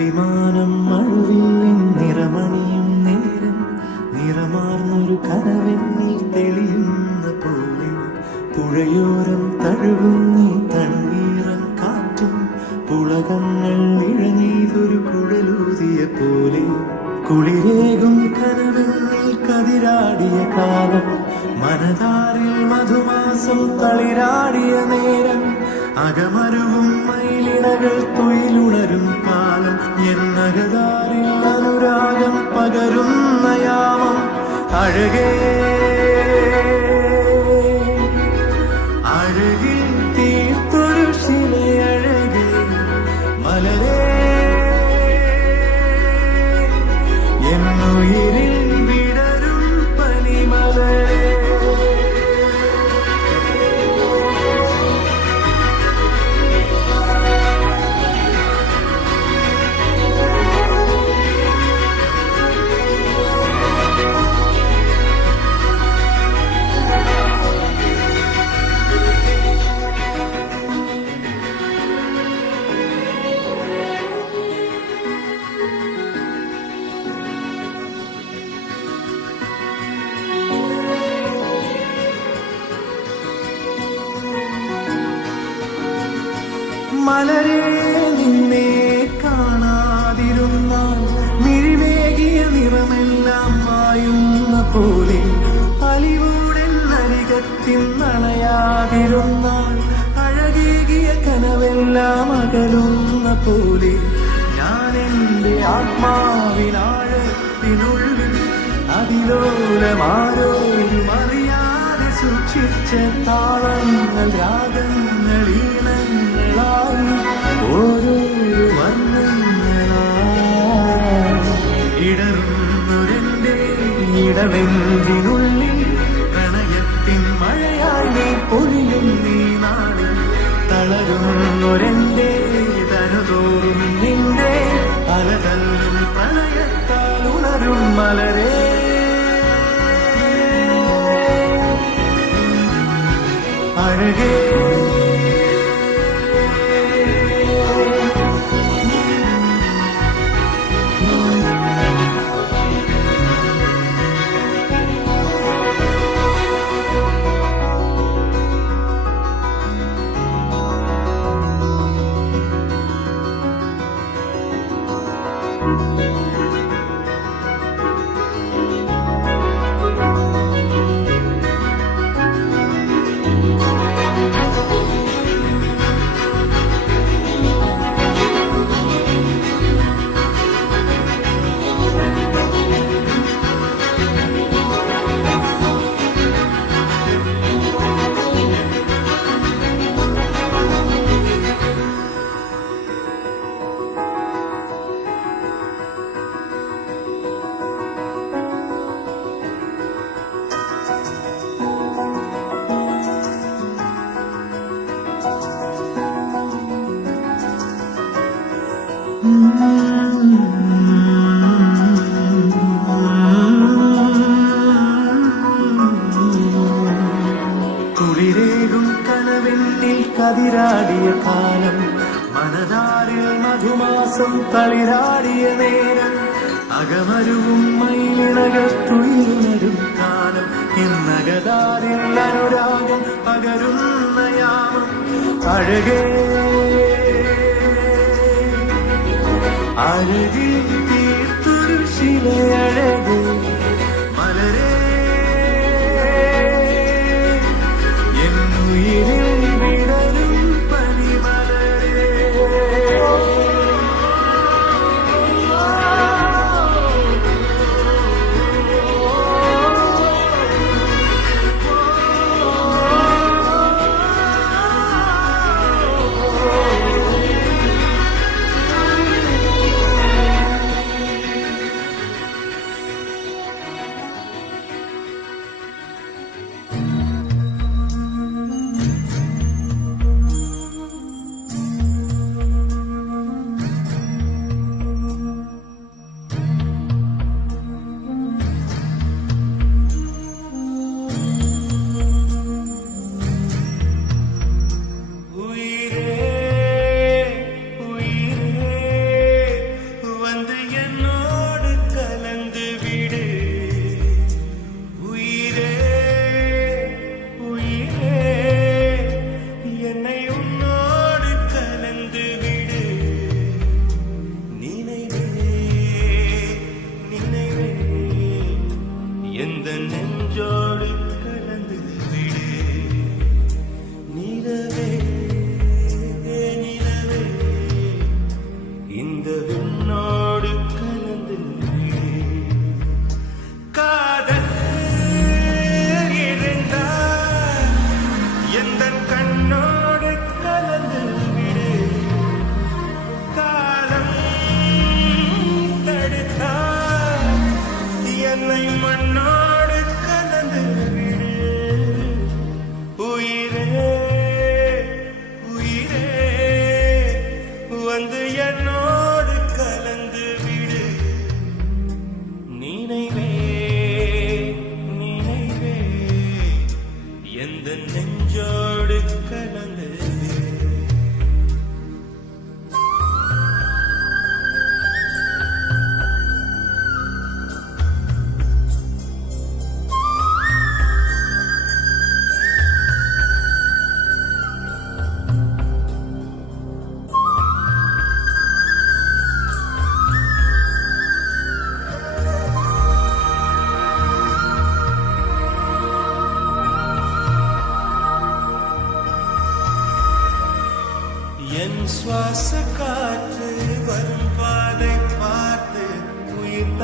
കിളിമാനം മഴവില്ലിൻ നിറമണിയും നേരം നിറമാർന്നൊരു കനവെന്നിൽ തെളിയുന്ന പോലെ പുഴയോരം തഴുകുന്നീ തണ്ണീറൻ കാറ്റും പുളകങ്ങൾ ഇഴനീതൊരു കുഴലൂതിയ പോലെ കുളിരേകും കനവെന്നിൽ കതിരാടിയ കാലം മനതാരിൽ മധുമാസം തളിരാടിയ നേരം അകമരുവും മയിലിണകൾ തൊയിലുണരും കാലം എന്നകതാരിൽ അനുരാഗം പകരുന്ന യാമം അഴകേ അഴകിൽ തീർത്തൊരു ശിലയഴകേ മലരേ എന്നുയിരിൽ വിടരും പനിമലരേ മലരേ നിന്നെ കാണാതിരുന്നാൽ മിഴിവേകിയ നിറമെല്ലാം മായുന്ന പോലെ അലിവൂടൻ നരികത്തിൻ നണയാതിരുന്നാൽ അഴകേകിയ കനവെല്ലാം അകലുന്ന പോലെ ഞാൻ എൻ്റെ ആത്മാവിനാഴത്തിനുള്ളിൽ അതിലോലമാരോരും അറിയാതെ സൂക്ഷിച്ച താളങ്ങൾ രാഗങ്ങൾ ഈണങ്ങളായി ഓരോരോ വർണ്ണങ്ങളായി ഇടറുന്നൊരെന്റെ ഇടവെന്തിനുള്ളിൽ പ്രണയത്തിൻ മഴയായി നീ പൊഴിയും നീ നാളിൽ തളരുന്നൊരെന്റെ തനുതോറും നിന്റെ അലതല്ലും പ്രണയത്താൽ ഉണരും മലരേ അഴകേ കുളിരേകും കനവെന്നിൽ കതിരാടിയ കാലം മനതാരിൽ മധുമാസം തളിരാടിയ നേരം അകമരുവും മയിലിണകൾ തുയിലുണരും കാലം എന്നകതാരിൽ അനുരാഗം പകരുന്ന യാമം അഴകേ അഴകിൽ തീർത്തൊരു ശിലയഴകേ മലരേ എന്നുയിരിൽ വിടരും പനിമലരേ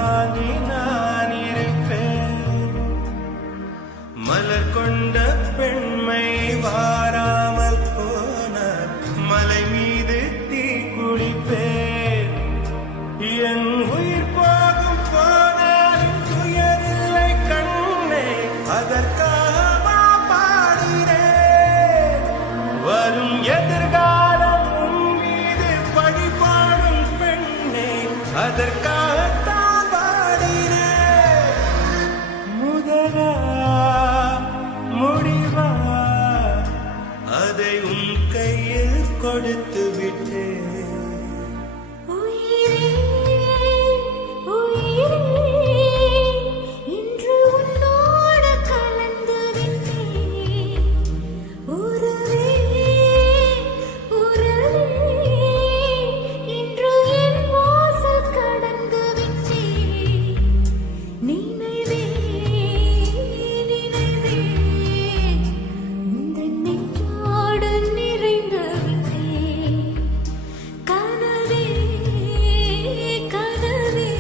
தாங்கி நான் இருப்பேன். மலர் கொண்ட பெண்மை வாராமல் போன மலை மீது தீ குளிப்பேன். என் உயிர் போகும் போனாலும் துயரில்லை கண்ணே, அதற்காக பாடினேன். வரும் எதிர்காலம் உன் மீது பழிபாடும் பெண்ணே, அதற்காகத்தான் பாடினேன். முதலா முடிவா அதை உன் கையில் கொடுத்து விட்டேன். உயிரே உயிரே இன்று உன்னோடு கலந்து விட்டேன். உறவே உறவே இன்று என் வாசல் கடந்து விட்டேன். நினைவே நினைவே உந்தன் நெஞ்சோடு நிறைந்து விட்டேன். கனவே கனவே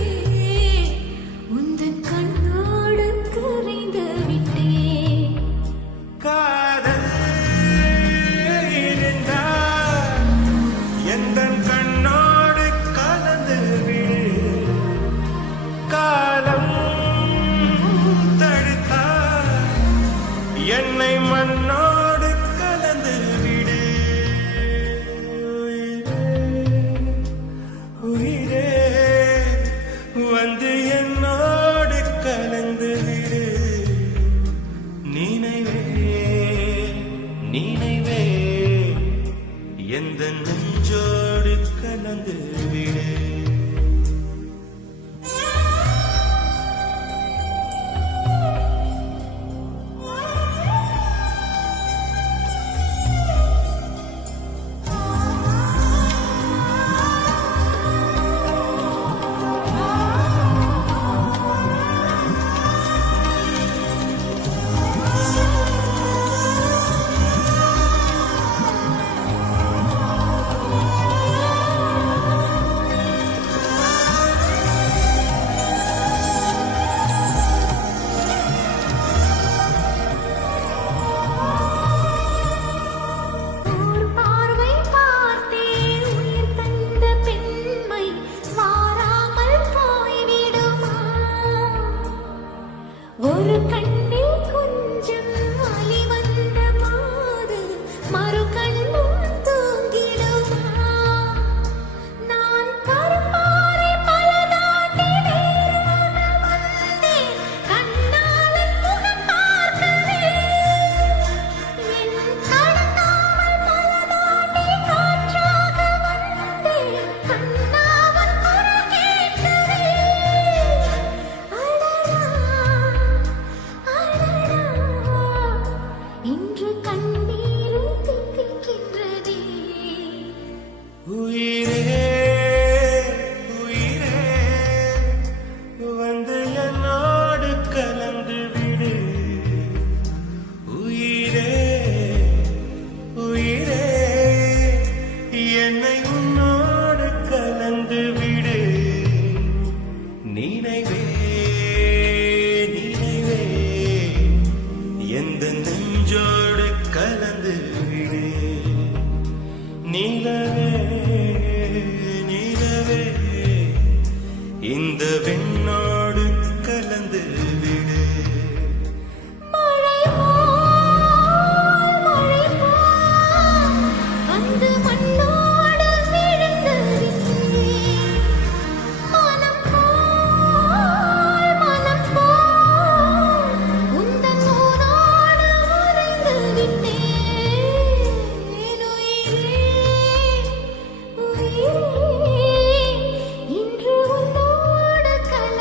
உந்தன் கண்ணோடு கரைந்து விட்டேன். காதல் இருந்தால் எந்தன் கண்ணோடு கலந்து விடு. காலம் தடுத்தால் என்னை மண்ணோடு கலந்து விடு. உயிரே வந்து என்னோடு கலந்து விடு. நினைவே நினைவே எந்த நெஞ்சோடு கலந்து விடு. ஓர் பார்வை பார்த்தேன் உயிர் தந்த பெண்மை மாறாமல் போய்விடுமா? ஒரு கண்ணில் கொஞ்சம் வலி வந்த போது மறு கண்ணும் தூங்கிடுமா? நான் கருப்பாறை பல தாண்டி நேராக வந்தேன். கண்ணாளன் முகம் பார்க்கவே என் கடந்தாமல் பல தாண்டி காற்றாக வந்தேன். கண்ணாவன் குரல் கேட்கவே அடடா அடடா இன்று கண்ணீரும் தித்திக்கின்றதே. உயிரே உயிரே வந்து என்னோடு கலந்து விடு. உயிரே உயிரே என்னை உன்னோடு கலந்து விடு. நினைவே நினைவே எந்த நெஞ்சோடு கலந்து விடு. நிலவே நிலவே இந்த வெண்ணோடு கலந்து விடு. மழை போல் வந்து மண்ணோடு விழுந்து விட்டேன். மனம் போல் உந்தன் நூலோடு உறைந்து விட்டேன். உயிரே உயிரே இன்று உன்னோடு கலந்து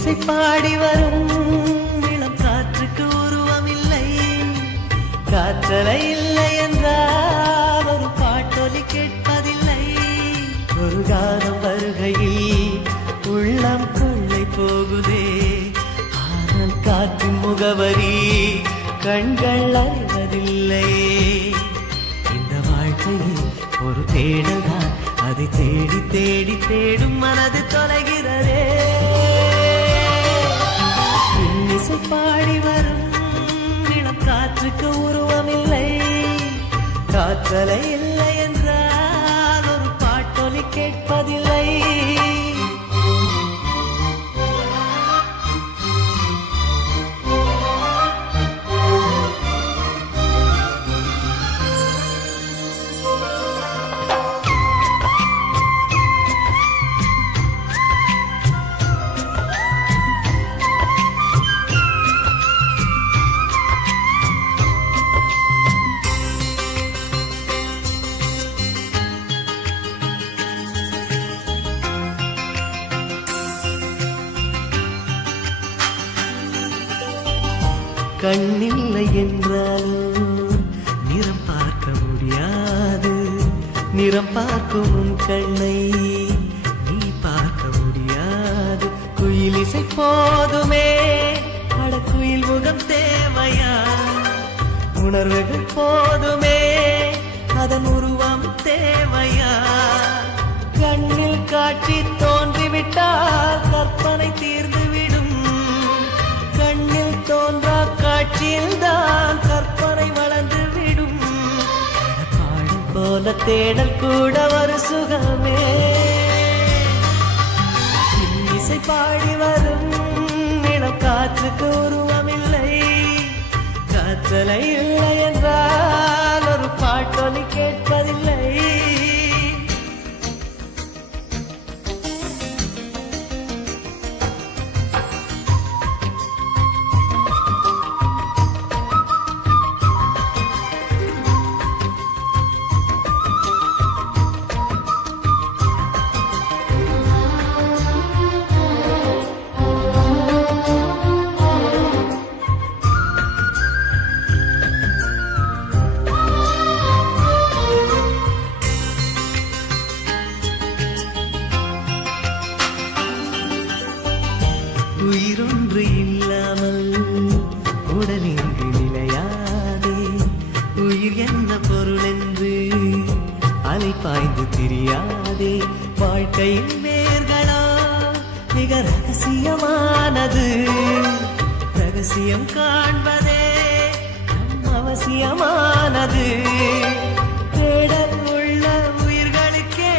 இன்னிசை பாடி வரும் இளம் காற்றுக்கு உருவமில்லை, காற்றலை இல்லை என்றால் ஒரு பாட்டொலி கேட்பதில்லை. ஒரு காலம் வருகையில் உள்ளம் கொள்ளை போகுதே, ஆனால் காற்றின் முகவரி கண்கள் அறிவதில்லை. இந்த வாழ்க்கையில் ஒரு தேடல் தான், அதை தேடி தேடி தேடும் மனது தொலைகிறதே. இன்னிசை பாடி வரும் இளம் காற்றுக்கு உருவமில்லை, காற்றலை இல்லை என்றால் ஒரு பாட்டொலி கேட்பதில்லை. கண்ணில்லை என்றாலும் நிறம் பார்க்க முடியாது, நிறம் பார்க்கும் உன் கண்ணை நீ பார்க்க முடியாது. குயில் இசை போதுமே, அட குயில் முகம் தேவையா? உணர்வுகள் போதுமே, அதன் உருவம் தேவையா? கண்ணில் காட்சி தோன்றிவிட்டால் கற்பனை தீர்ந்துவிடும், கண்ணில் தோன்றா காட்சியில் தான் கற்பனை வளர்ந்து விடும். பாடும் போல தேடல் கூட ஒரு சுகமே. இசை பாடி வரும் இளம் காற்றுக்கு உருவமில்லை, காற்றலை இல்லை என்றால் ஒரு பாட்டொலி கேட்பதில்லை. உயிரொன்று இல்லாமல் உடலின்றி நிலையாதே, உயிர் என்ன பொருள் என்று அலை பாய்ந்து தெரியாதே. வாழ்க்கையின் வேர்களா மிக ரகசியமானது, ரகசியம் காண்பதே நம் அவசியமானது. தேடல் உள்ள உயிர்களுக்கே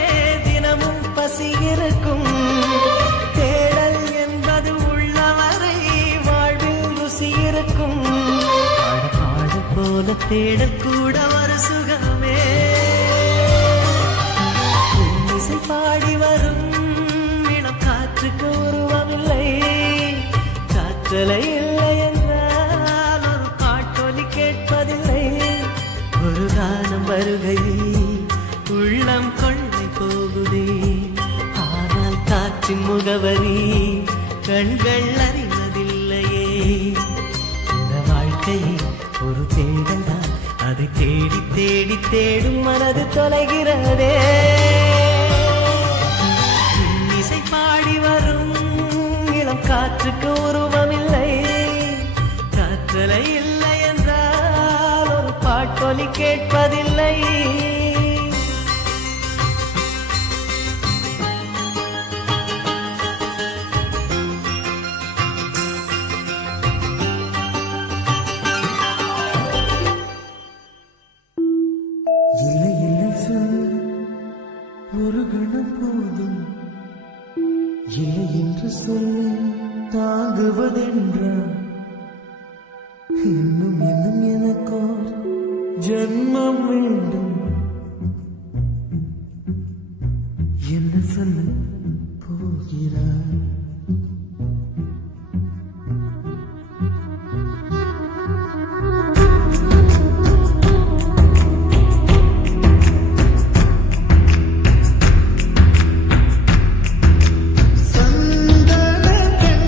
தினமும் பசி இருக்கும், போல தேடல் கூட ஒரு சுகமே. இசை பாடி வரும் இளம் காற்றுக்கு உருவமில்லை, காற்றலை இல்லை என்றால் ஒரு பாட்டொலி கேட்பதில்லை. ஒரு காலம் வருகையில் உள்ளம் கொள்ளை போகுதே, ஆனால் காற்றின் முகவரி கண்கள் அறிவதில்லையே. இந்த வாழ்க்கையை ஒரு தேடல் தான், அதை தேடி தேடி தேடும் மனது தொலைகிறதே. இசை பாடி வரும் இளம் காற்றுக்கு உருவமில்லை, காற்றலை இல்லை என்றால் ஒரு பாட்டொலி கேட்பதில்லை. இல்லை இல்லை சொல் ஒரு கணம் போதும், இல்லை என்று சொல்லி தாங்குவதென்றா? இன்னும் இன்னும் எனக்கோர் ஜன்மம் வேண்டும், என்ன சொல்ல போகிறாய்? சந்தன கண்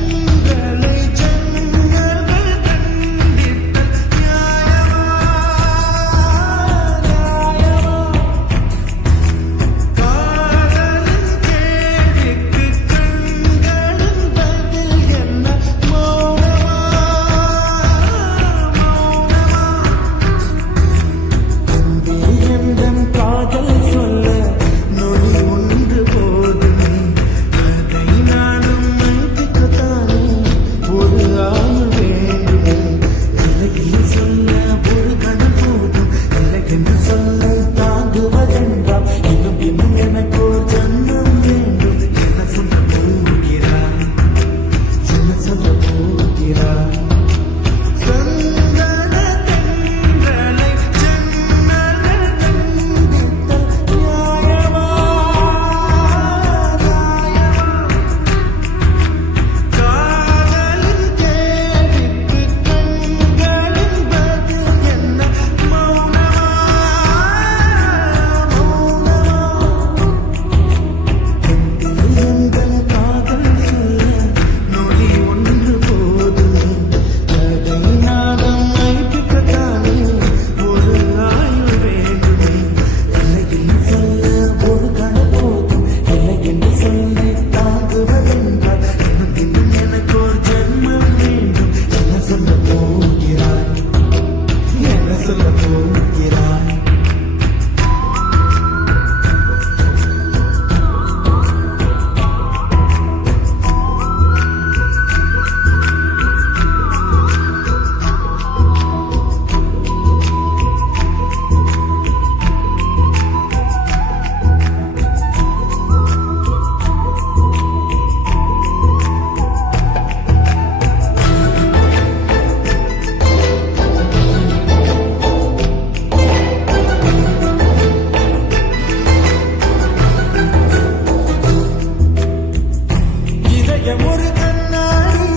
இதயம் ஒரு கண்ணாடி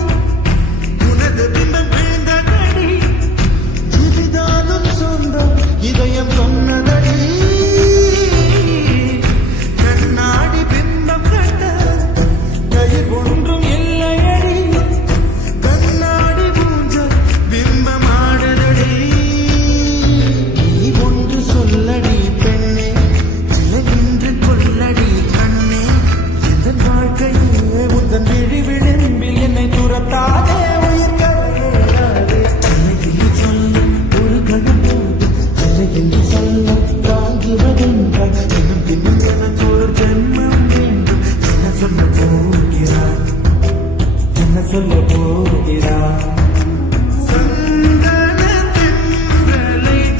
உனது பிம்பம் விழுந்ததடி இதுதானும் சொந்தம் இதயம் சொன்னதடி கண்ணாடி பிம்பம் கண்ட கயிர் ஒன்றும் இல்லையடி கண்ணாடி ஊஞ்சல் பிம்பமாடுதடி நீ ஒன்று சொல்லடி பெண்ணே நின்று கொள்ளடி கண்ணே எந்த வாழ்க்கையே உந்தன் விழி விளிம்பில் என்னை துரத்தாதே உயிர் கரையேறாதே என்று சொல்ல ஒரு கழும்போது என்று சொல்ல தாங்குவதென்றால் இன்னும் இன்னும் எனக்கு ஒரு ஜென்மம் வேண்டும் என்ன சொல்ல போகிறார் என்ன சொல்ல போகிறார் சந்தனத்தின்றலை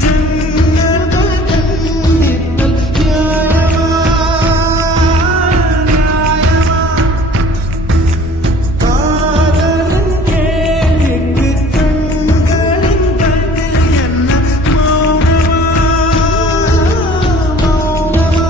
ஜன்னல்கள் கண்டித்தல் நியாயமா நியாயமா காதலின் கேள்விக்கு கண்களின் கண்ணில் என்ன மௌனமா மௌனமா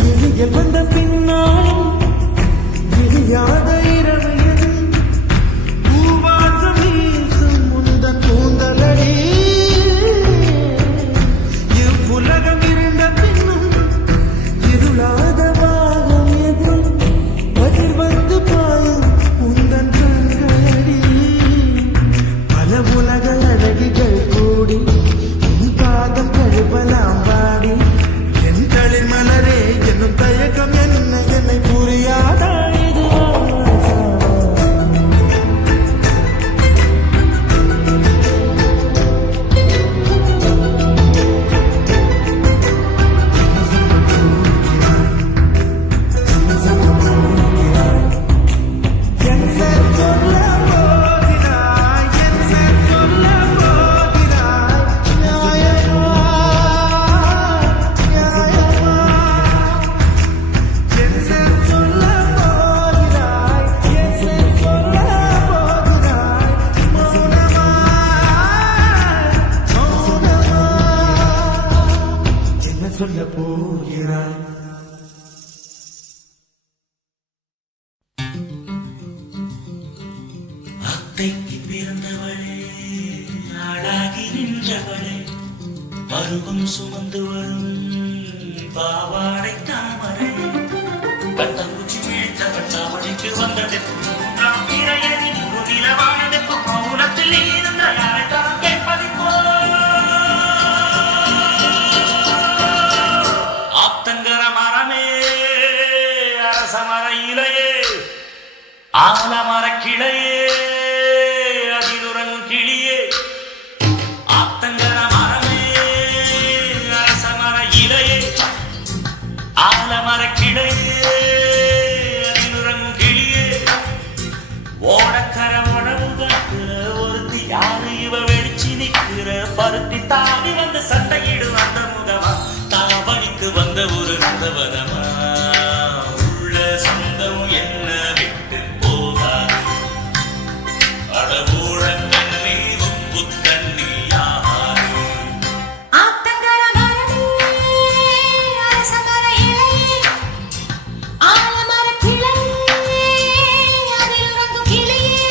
வெளியே வந்த பின்னாலும் விரியாத இரவு எது பூவாசம் வீசும் முந்தன் கூந்தலடி இவ்வுலகம் இருந்த பின்னும் இருளாத பாகம் எது பதில் வந்து பாயும் உந்தன் கண்களடி பல உலக அழகிகள் கூடி உன் பாதம் கழுவலாம் வாடி என் தளிர் மலரே என்னும் தயக்கம் என்ன என்னை புரியாதா இது சொல்ல போகிறாய் அத்தைக்கு பிறந்தவளே நாடாகி நின்றவளே பருவம் சுமந்து வரும் பாவாடை தாமரை கட்டங்குச்சி வீழ்த்தவள் தாமரைக்கு வந்தது மூன்றாம் திரையதில் ஒரு நிலவானது மௌனத்தில் இருந்த யாரைத்தான் கேட்பது ஆத்தங்கர மரமே அரசமர இலையே ஆலமர கிளையே அதிலுறங்கும் கிளியே ஆத்தங்கர மரமே அரசமர இலையே ஆலமர கிளையே அதிலுறங்கும் கிளியே ஓடக்கர உணவு கட்டுற ஒருத்தி யாரு இவ வெடிச்சு நிற்கிற பருத்தி தாவி வந்து சட்டையிடு வந்த முகமா தாவணிக்கு வந்த ஒரு நந்தவனமா உள்ள சொந்தம் என்ன விட்டு போகாது அடவூழங்கண்ணி உப்பு தண்ணி யாரு ஆத்தங்கர மரமே அரசமர இலையே ஆலமர கிளையே அதில் உறங்கும் கிளியே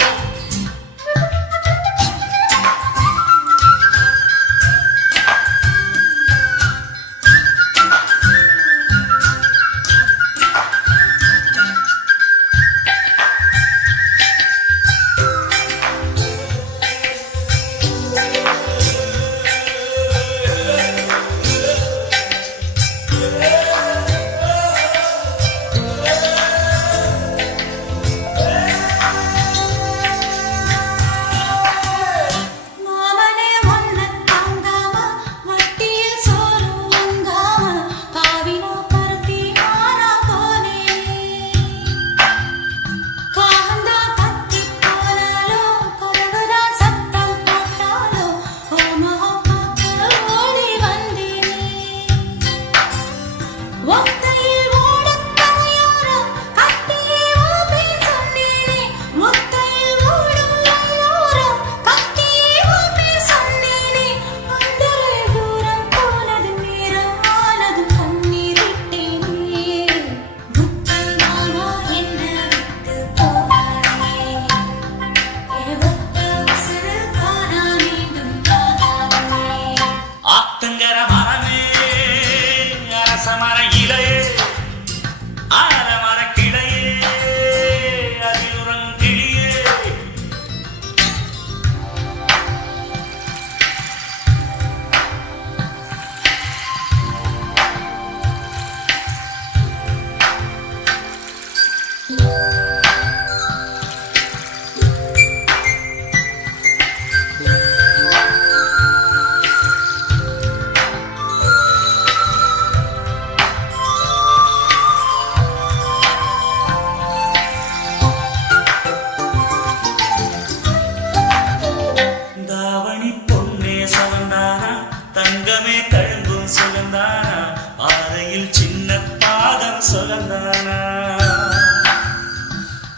தழும்பும் சுகந்தானா பாறையில் சின்ன பாதம் சுகந்தானா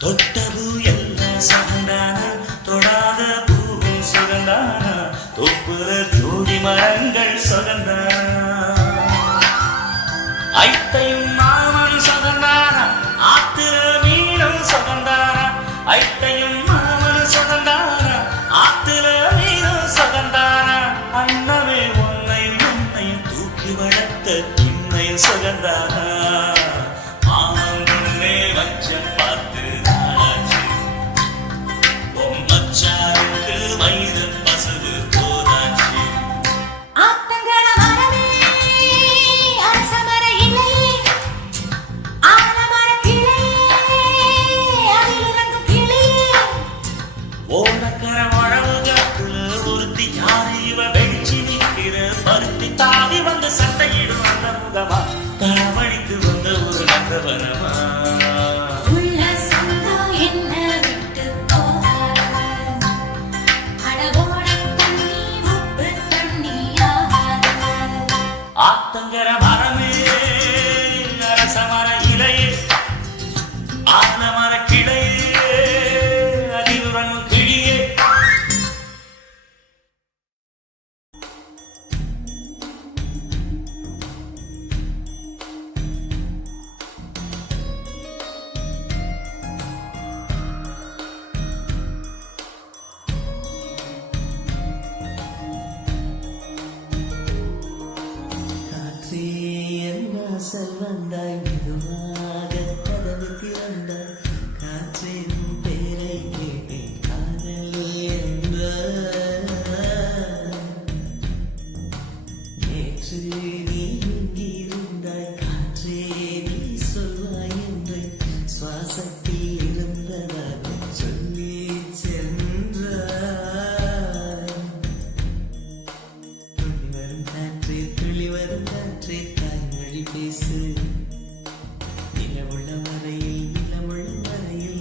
தொட்டபூ எல்லாம் சுகந்தானா தொடாத பூவும் சுகந்தானா தொப்புற ஜோடி மரங்கள் சுகந்தானா ஐத்தையும் மாமனும் சுகந்தானா ஆத்திர மீனும் சுகந்தானா ஐத்தையும் மாமனும் சுகந்தானா ஆத்திர மீனும் சுகந்தானா அண்ணவே உன்னையும் என்னையும் தூக்கி வளர்த்த பின்னையும் சுகந்தானா மாமன் முன்னே வச்சம் பார்த்து நாளாச்சு பொம்மச்சாருக்கு மயிறு பசுவு போதாச்சு ஆத்தங்கர மரமே அரசமர இலையே ஆலமர கிளையே அதில் இறங்கும் கிளியே ஓடக்கர உழவுகத்துல ஒருத்தி யாரு இவ வெடிச்சு நிற்கிற பருத்தி தாவி வந்து சட்டையிடும் அந்த முகமா தளவழித்து வந்த ஒரு நந்தவனமா உள்ள சொந்தம் என்ன விட்டு போகாது அடவோட தண்ணி உப்பு தண்ணியாகாது ஆத்தங்கர மரமே அரசமர இலையே ஆலமர கிளையே அதிலுடன் கிளியே காற்றே என் வாசல் வந்தாய் மெதுவாக கதவு திறந்தாய் காற்றின் பேரை கேட்டேன் காதல் என்றாய். நேற்று நீ எங்கிருந்தாய் காற்றே நீ சொல்வாய் என்று சுவாசத்தில் இருந்ததாக சொல்லி சென்றாய். துளி வரும் காற்றே தாய்மொழி பேசு நிலவுள்ள வரையில்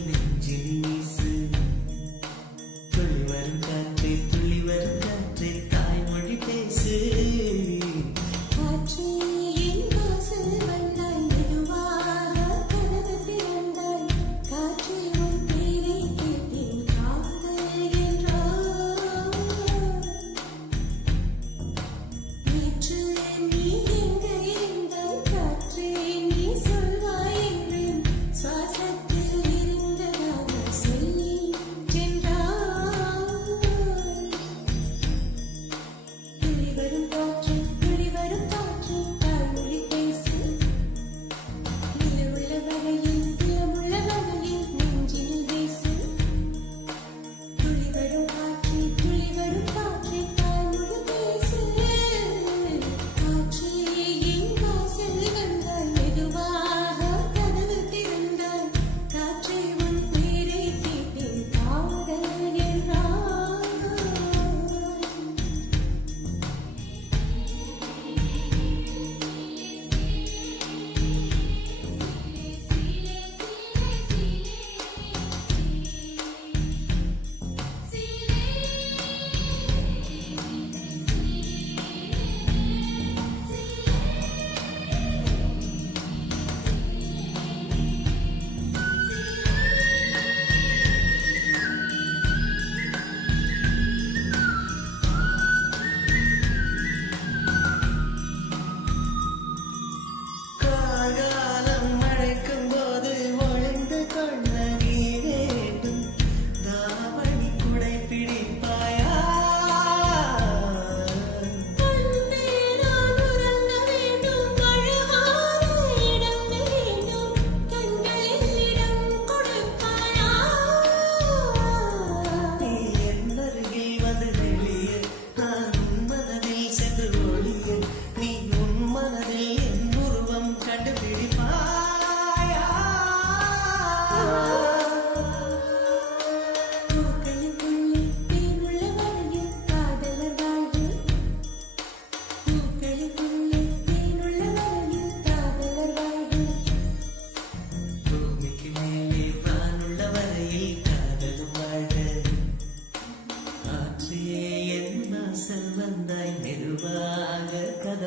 நெஞ்சில் வீசு துளி வரும் காற்றே தாய்மொழி பேசு காற்றே என் வாசல் வந்தாய் மெதுவாக கதவு திறந்தாய் காற்றே உன் பேரை கேட்டேன் காதல் என்றாய் நேற்று நீ எங்க இருந்தாய் காற்றே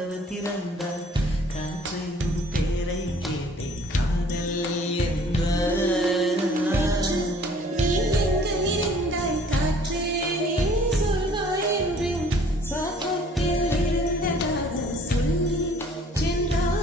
கதவு திறந்தால் காற்றை உன் பேரை கேட்டேன் காதல் என்ற நீ எங்கு இருந்தாய் காற்றே நீ சொல்வாய் என்றேன் சுவாசத்தில் இருந்ததாக சொல்லி சென்றாய்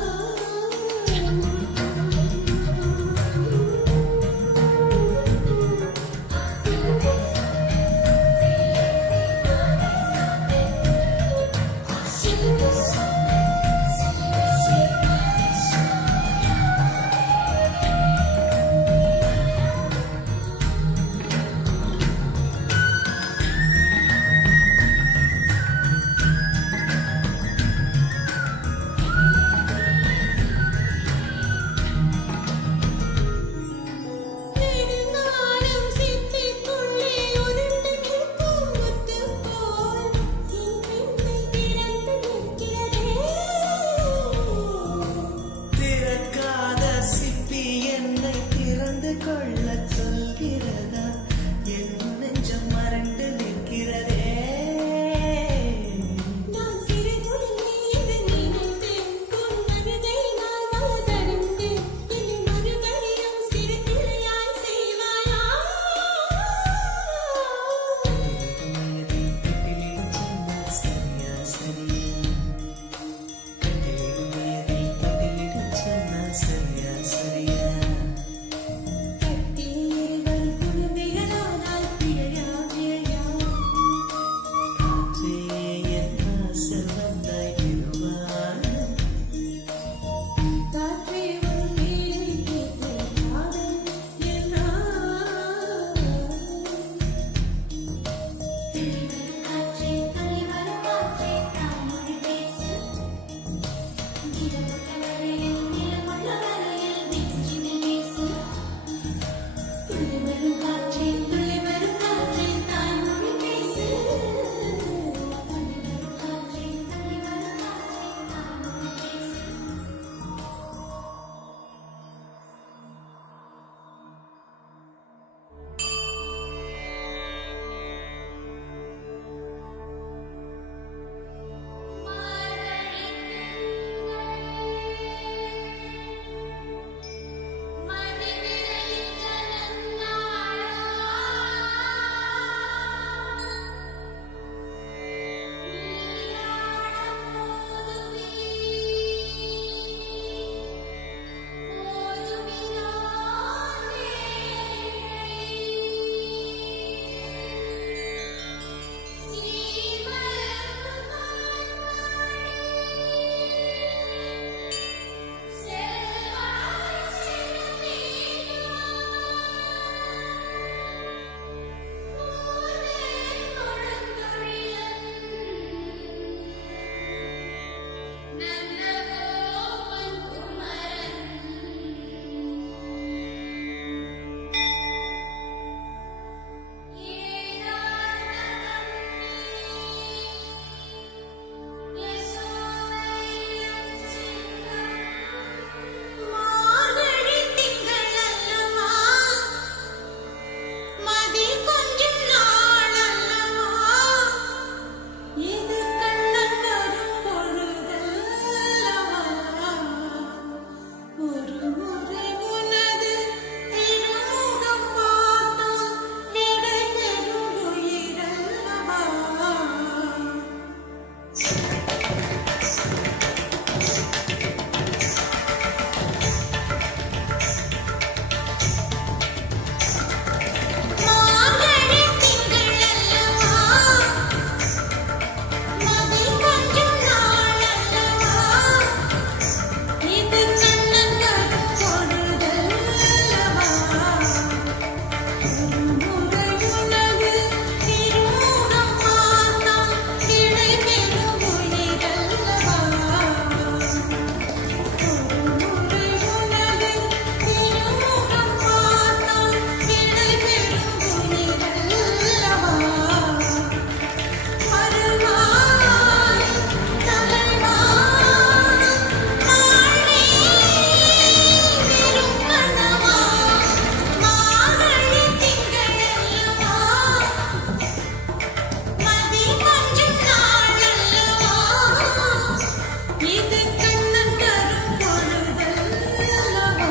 இது கண்ணன் தரும் பொழுதல்லவா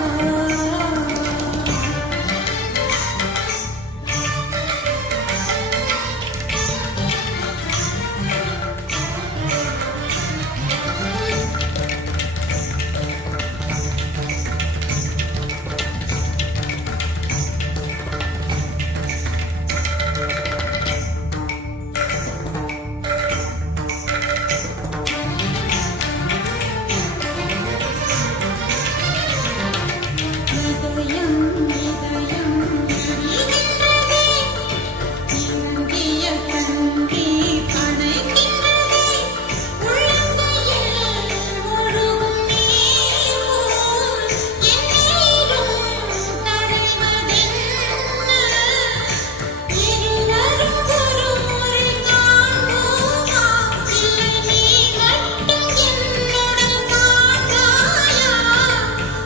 இதயம் இதயம் எரிகின்றதே இந்திய கண்ணீர் அணைக்கின்றதே உள்ளங்கையில் முழுகும் நீர் போல் என் நீரும் தடைவதென்ன இருவரும் ஒரு முறை காண்போமா இல்லை நீ மட்டும் என்னுடன் காண்பாயா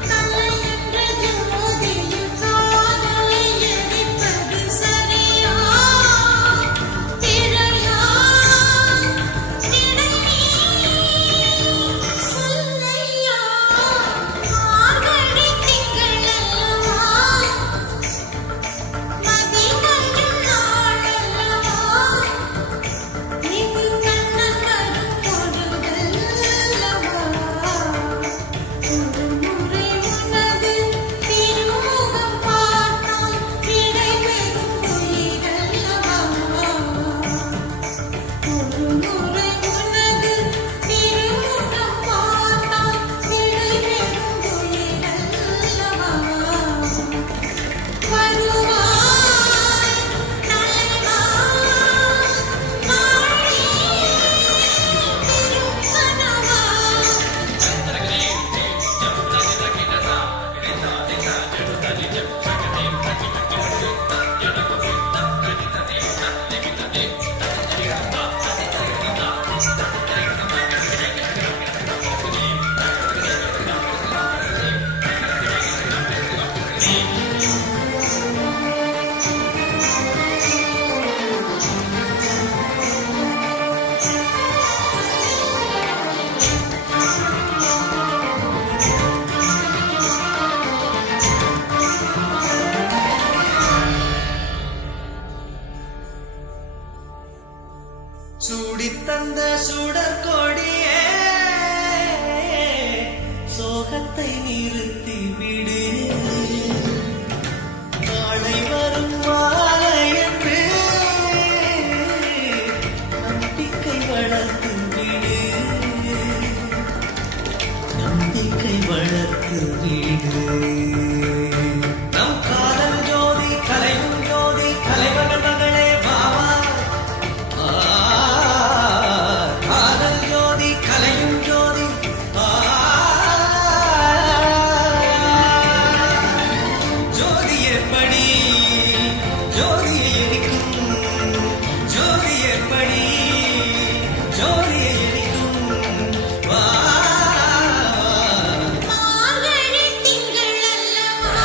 கலையென்ற ஜோதியில் காதலை எரிப்பது சரியா திரையா திரை நீ சொல்லையா மார்கழி திங்களல்லவா மதி கொஞ்சம் நாளல்லவா இது கண்ணன் வரும் பொழுதல்லவா ஒரு முறை உனது திருமுகம் பார்த்தால் கிடைவெறும் உயிரல்லவா ஒரு முறை உனது திருமுகம் பார்த்தால் கிடைவெறும் உயிரல்லவா வருவாய் தலைவா மாறி திருக்கனவா சூடித்தந்த சுடற்கொடியே சோகத்தை நிறுத்தி விடு நாளை வரும் மாலை என்று நம்பிக்கை வளர்த்து விடு நம்பிக்கை வளர்த்து விடு நம் காதல் ஜோதி கலையும் ஜோதி கலைமகன் மகளே பாவா காதல் ஜோதி கலையும் ஜோதி ஜோதி எப்படி ஜோதியை எரிக்கும் ஜோதி எப்படி ஜோதியை எரிக்கும் வா மார்கழி திங்களல்லவா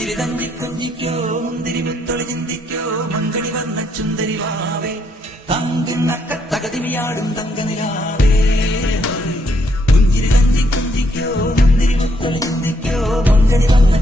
പുഞ്ചിരി തഞ്ചി കുഞ്ചിക്കോ മുന്തിരി മുത്തൊളി ചിന്തിക്കോ മങ്കണി വന്ന ചുന്ദരി വാവേ തങ്കിന്നക്ക തകതിമിയാടും തങ്കനിലാവേ പുഞ്ചിരി തഞ്ചി കുഞ്ചിക്കോ മുന്തിരി മുത്തൊളി ചിന്തിക്കോ മങ്കണി വന്ന